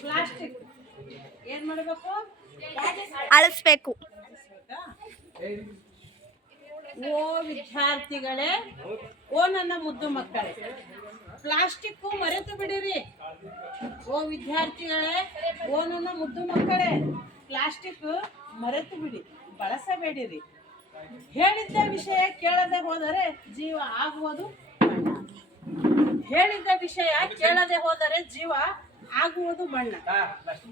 Plastic ಏನ್ ಮಾಡಬೇಕು? ಅಳಿಸ್ಬೇಕು. ಓ ವಿದ್ಯಾರ್ಥಿಗಳೇ. ಓ ನನ್ನ ಮುದ್ದು ಮಕ್ಕಳೇ. ಪ್ಲಾಸ್ಟಿಕ್ ಮರೆತು ಬಿಡಿರಿ. ಓ ವಿದ್ಯಾರ್ಥಿಗಳೇ. ಓ ನನ್ನ ಮುದ್ದು ಮಕ್ಕಳೇ. ಪ್ಲಾಸ್ಟಿಕ್ ಮರೆತು ಬಿಡಿ ಬಳಸಬೇಡಿರಿ. ಹೇಳಿದ್ದ ವಿಷಯ ಕೇಳದೆ ಹೋದರೆ ಜೀವ ಆಗುವುದು ಹೇಳಿದ್ದ ವಿಷಯ ಕೇಳದೆ ಹೋದರೆ ಜೀವ ಆಗುವುದು ಬಣ್ಣ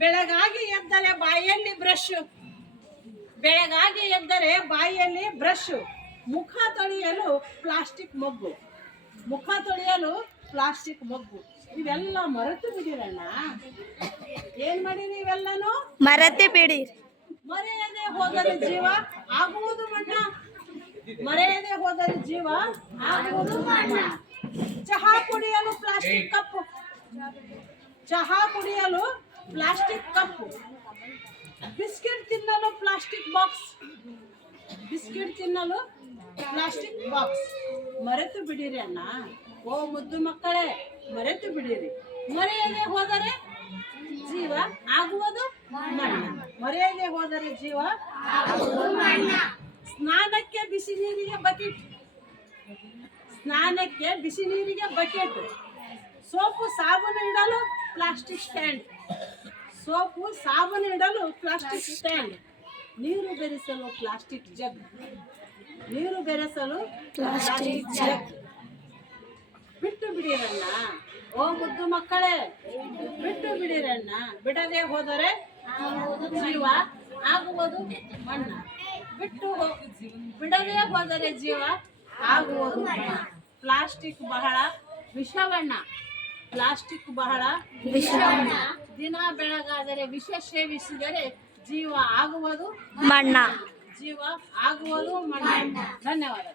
ಬೆಳಗಾಗಿ ಎದ್ದರೆ ಬಾಯಿಯಲ್ಲಿ ಬ್ರಷ್ ಬೆಳಗಾಗಿ ಎದ್ದರೆ ಬಾಯಿಯಲ್ಲಿ ಬ್ರಷ್ ಮುಖ ತೊಳೆಯಲು ಪ್ಲಾಸ್ಟಿಕ್ ಮಗ್ಗು. ಮುಖ ತೊಳೆಯಲು ಪ್ಲಾಸ್ಟಿಕ್ ಮಗ್ಗು. ಇವೆಲ್ಲ ಮರೆತು ಬಿಡಿರಣ್ಣ. ಏನ್ ಮಾಡಿರಿ ಇವೆಲ್ಲನೂ? ಮರತೆ ಬಿಡಿ. ಮರೆಯದೆ ಹೋದರೆ ಜೀವ ಆಗುವುದು ಮಣ್ಣ. ಮರೆಯದೆ ಹೋದರೆ ಜೀವ ಆಗುವುದು ಮಣ್ಣ. ಚಹಾ ಕುಡಿಯಲು ಪ್ಲಾಸ್ಟಿಕ್ ಕಪ್ಪು ಚಹಾ ಕುಡಿಯಲು ಪ್ಲಾಸ್ಟಿಕ್ ಕಪ್. ಬಿಸ್ಕೆಟ್ ತಿನ್ನಲು ಪ್ಲಾಸ್ಟಿಕ್ ಬಾಕ್ಸ್. ಬಿಸ್ಕೆಟ್ ತಿನ್ನಲು ಪ್ಲಾಸ್ಟಿಕ್ ಬಾಕ್ಸ್. ಮರೆತು ಬಿಡಿರಿ ಅಣ್ಣ. ಓ ಮುದ್ದು ಮಕ್ಕಳೇ, ಮರೆತು ಬಿಡಿರಿ. ಮರೆಯದೆ ಹೋದರೆ ಜೀವ ಆಗುವುದು ಮರೆಯದೆ ಹೋದರೆ ಜೀವ ಸ್ನಾನಕ್ಕೆ ಬಿಸಿ ನೀರಿಗೆ ಬಕೆಟ್. ಸ್ನಾನಕ್ಕೆ ಬಿಸಿ ನೀರಿಗೆ ಬಕೆಟ್. ಸೋಪು ಸಾಬೂನು ಇಡಲು ಪ್ಲಾಸ್ಟಿಕ್ ಸ್ಟ್ಯಾಂಡ್ ಸೋಪು ಸಾಬೂನು ಇಡಲು ಪ್ಲಾಸ್ಟಿಕ್ ಸ್ಟ್ಯಾಂಡ್ ನೀರು ಬೆರೆಸಲು ಪ್ಲಾಸ್ಟಿಕ್ ಜಗ್ ನೀರು ಬೆರೆಸಲು ಪ್ಲಾಸ್ಟಿಕ್ ಜಗ್ ಬಿಟ್ಟು ಬಿಡಿರಣ್ಣ. ಓ ಮುದ್ದು ಮಕ್ಕಳೇ ಬಿಟ್ಟು ಬಿಡಿರಣ್ಣ. ಬಿಡದೆ ಹೋದರೆ ಜೀವ ಆಗುವುದು ಮಣ್ಣ. ಬಿಟ್ಟು ಬಿಡದೆ ಹೋದರೆ ಜೀವ ಆಗುವುದು ಪ್ಲಾಸ್ಟಿಕ್ ಬಹಳ ವಿಷವಣ್ಣ. ಪ್ಲಾಸ್ಟಿಕ್ ಬಹಳ ದಿನ ಬೆಳಗಾದರೆ ವಿಷ ಸೇವಿಸಿದರೆ ಜೀವ ಆಗುವುದು ಮಣ್ಣ. ಜೀವ ಆಗುವುದು ಮಣ್ಣ. ಧನ್ಯವಾದ.